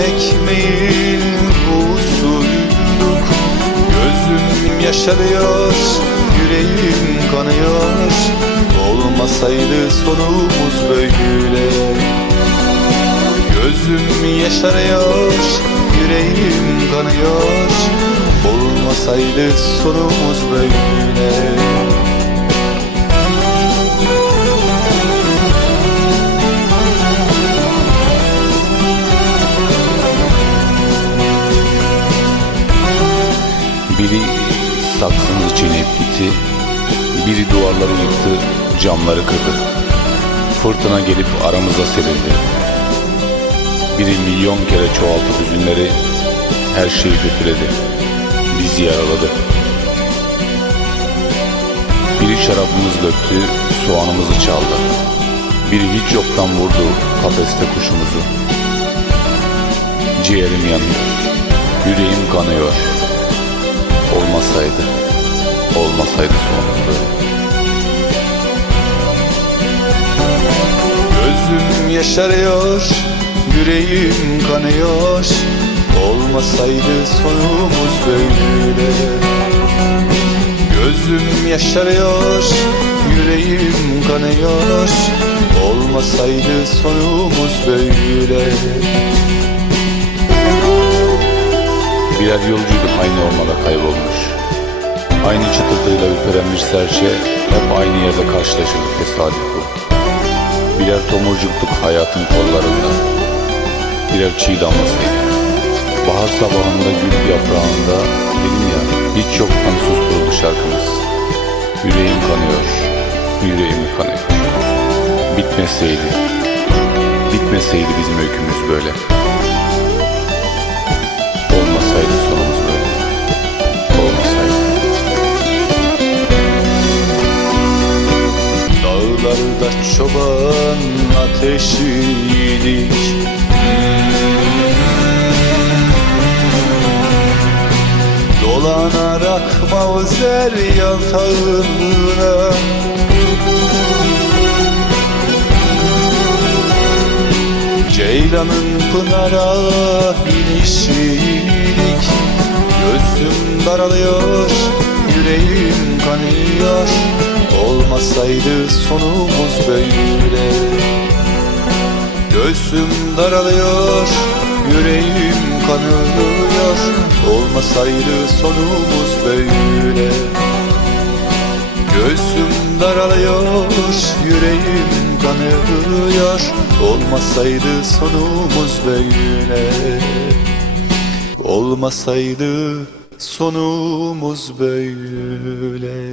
Ekmeğin buğusuyduk Gözüm yaşarıyor, yüreğim kanıyor. Olmasaydı sonumuz böyle. Gözüm yaşarıyor, yüreğim kanıyor. Olmasaydı sonumuz böyle Biri saksını çiğneyip gitti, biri duvarları yıktı, camları kırdı. Fırtına gelip aramıza serildi. Biri milyon kere çoğaltıp hüzünleri, her şeyi kötüledi, bizi yaraladı. Biri şarabımız döktü, soğanımızı çaldı. Biri hiç yoktan vurdu kafeste kuşumuzu. Ciğerim yanıyor, yüreğim kanıyor. Olmasaydı, olmasaydı sonumuz böyle. Gözüm yaşarıyor, yüreğim kanıyor Olmasaydı sonumuz böyle Gözüm yaşarıyor, yüreğim kanıyor Olmasaydı sonumuz böyle Birer yolcuyduk aynı ormanda kaybolmuş. Aynı çıtırtıyla ürperen bir serçe hep aynı yerde karşılaşırdık tesadüf bu. Birer tomurcuktuk hayatın kollarında. Birer çiğ damlasıydı. Bahar sabahında gül yaprağında dedim ya hiç yoktan susturuldu şarkımız. Yüreğim kanıyor, yüreğim kanıyor. Bitmeseydi, bitmeseydi bizim öykümüz böyle. Çoban ateşiydik Dolanarak mavzer yatağına Ceylanın pınara inişiydik Göğsüm daralıyor, sonumuz böyle. Göğsüm daralıyor, yüreğim kanıyor. Olmasaydı sonumuz böyle. Göğsüm daralıyor, yüreğim kanıyor. Olmasaydı sonumuz böyle. Olmasaydı sonumuz böyle